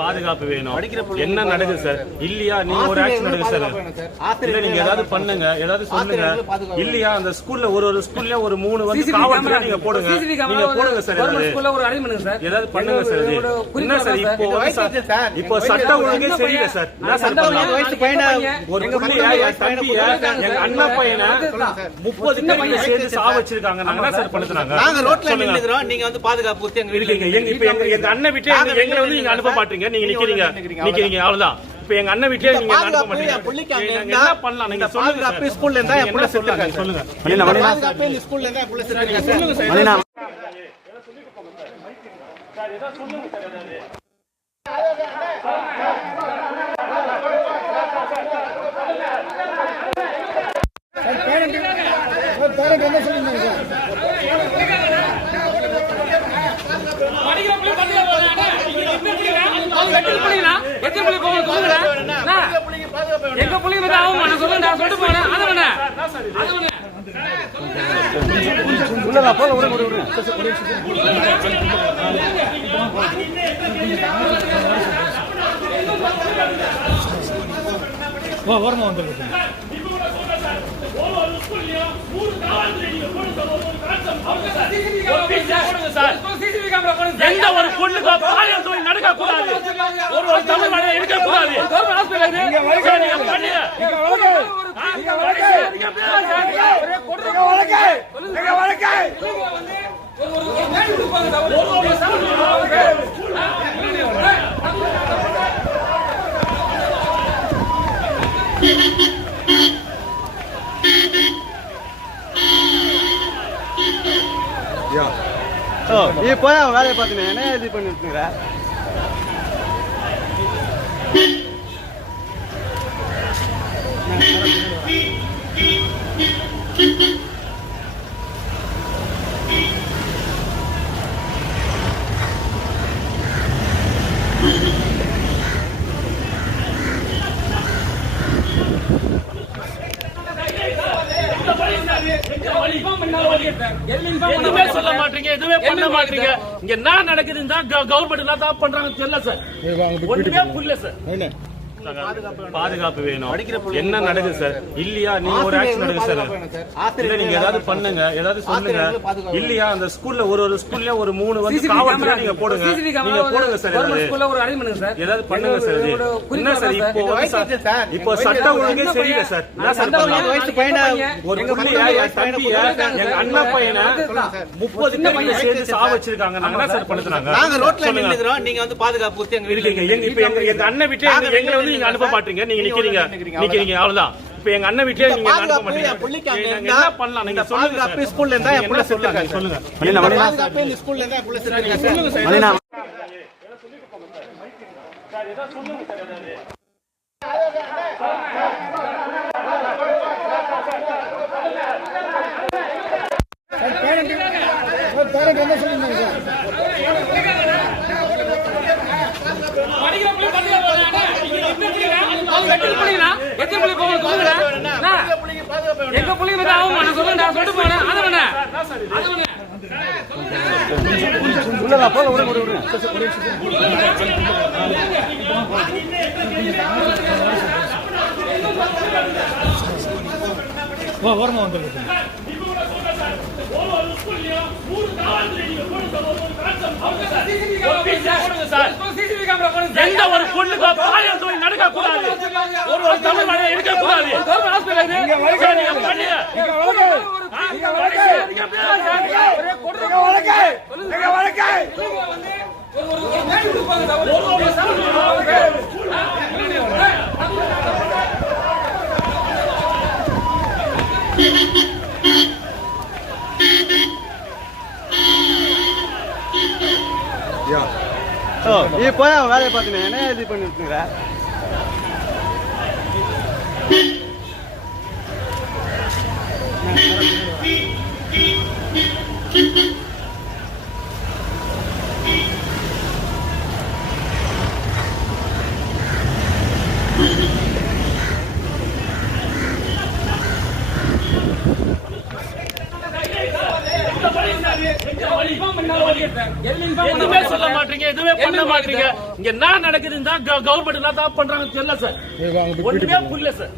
பாதுகாப்பு வேணும். என்ன நடக்குது சார்? இல்லையா நீங்க ஒரு ஆக்ஷன் எடுங்க சார். இல்ல நீங்க ஏதாவது பண்ணுங்க, ஏதாவது சொல்லுங்க. இல்லையா அந்த ஸ்கூல்ல ஒரு ஸ்கூல்ல ஒரு 3 வந்து காவல்துறை நீங்க போடுங்க, நீங்க போடுங்க சார். ஏதாவது பண்ணுங்க சார். என்ன சார் இப்போ சட்ட ஒழுங்கே சரியில்லை சார். என்ன சார் பண்ணலாம்? ஒரு புள்ளிய தம்பிய எங்க அண்ணா பையனை 30 பேர் சேர்த்து சாவ வச்சிருக்காங்க. நாங்க என்ன சார் பண்ணுறாங்க? நாங்க ரோட்ல நின்னுக்கிறோம், நீங்க வந்து பாதுகாப்பு கொடுத்து எங்க இருக்கீங்க. எங்க அண்ணன் வீட்டுல எங்களை வந்து நீங்க அனுப்ப மாட்டீங்க. நீங்க நிக்கிறீங்க அவ்வளவுதான். இப்ப எங்க அண்ணன் வீட்டுல நீங்க அனுப்ப மாட்டீங்க. என்ன பண்ணலாம்? நீங்க சொல்லுங்க. ஸ்கூல்ல இருந்தா என் புள்ள சொல்லுங்க. சொல்லுங்க. ஸ்கூல்ல இருந்தா புள்ள சொல்லுங்க சார். சார் ஏதாவது சொல்லுங்க சார். பேரண்ட் என்ன சொல்லிருந்தாங்க சார்? எங்க புள்ளிங்க ஆகும் சொல்லிட்டு போனேன். ஓரமா வந்துருக்கு. எந்த ஒரு பொண்ணுக்கு பாலியல் தொழில் நடக்க கூடாது. ஒரு தமிழ் மனிதன் இருக்க கூடாது. நீ போய் அவன் வேலையை பார்த்துனேன். என்ன இது பண்ணிட்டு எதுவுமே சொல்ல மாட்டீங்க, எதுவுமே பண்ண மாட்டீங்க. இங்க என்ன நடக்குதுன்னு தான் கவர்மெண்ட் தான் பண்றாங்க தெரியல சார். ஒண்ணுமே புரியல சார். பாதுகாப்பு வேணும். என்ன நடக்குது சார்? இல்லையா நீங்க ஒரு ஆக்ஷன் எடுங்க சார். இல்ல நீங்க ஏதாவது பண்ணுங்க, ஏதாவது சொல்லுங்க. இல்லையா அந்த ஸ்கூல்ல ஒரு ஸ்கூல்ல ஒரு 3 வந்து காவல்துறை நீங்க போடுங்க, நீங்க போடுங்க சார். ஏதாவது பண்ணுங்க சார். என்ன சார் இப்போ சட்ட ஒழுங்கே சரியில்லை சார். என்ன சார் பண்ணலாம்? ஒரு புள்ளிய தம்பிய எங்க அண்ணா பையனை 30 பேர் சேர்த்து சாவ வச்சிருக்காங்க. நாங்க என்ன சார் பண்ணுறாங்க? நாங்க ரோட்ல நின்னுக்கிறோம், நீங்க வந்து பாதுகாப்பு கொடுத்து எங்க இருக்கீங்க. எங்க அண்ணன் வீட்டுல எங்களை வந்து நீங்க அனுப்ப மாட்டீங்க. நீங்க நிக்கிறீங்க அவ்வளவுதான். இப்ப எங்க அண்ணன் வீட்டுல நீங்க அனுப்ப மாட்டீங்க. என்ன பண்ணலாம்? நீங்க சொல்லுங்க. ஸ்கூல்ல இருந்தா என் புள்ள சொல்லுங்க. ஸ்கூல்ல இருந்தா புள்ள சொல்லுங்க சார். பேரண்ட் என்ன சொல்லிருந்தாங்க சார்? எங்க புள்ளிங்க ஆகும் சொல்லிட்டு போனேன். ஓரமா வந்துருக்கு. எந்த ஒரு பொண்ணுக்கு பாலியல் தொழில் நடக்க கூடாது. ஒரு தமிழ் மனிதன் இருக்க கூடாது. நீ போய் அவன் வேலையை பார்த்துனேன். என்ன இது பண்ணிட்டு எதுவுமே சொல்ல மாட்டீங்க, எதுவுமே பண்ண மாட்டீங்க. இங்க என்ன நடக்குதுன்னு தான் கவர்மெண்ட் என்ன தான் பண்றாங்கன்னு தெரியல சார். ஒண்ணுமே புரியல சார்.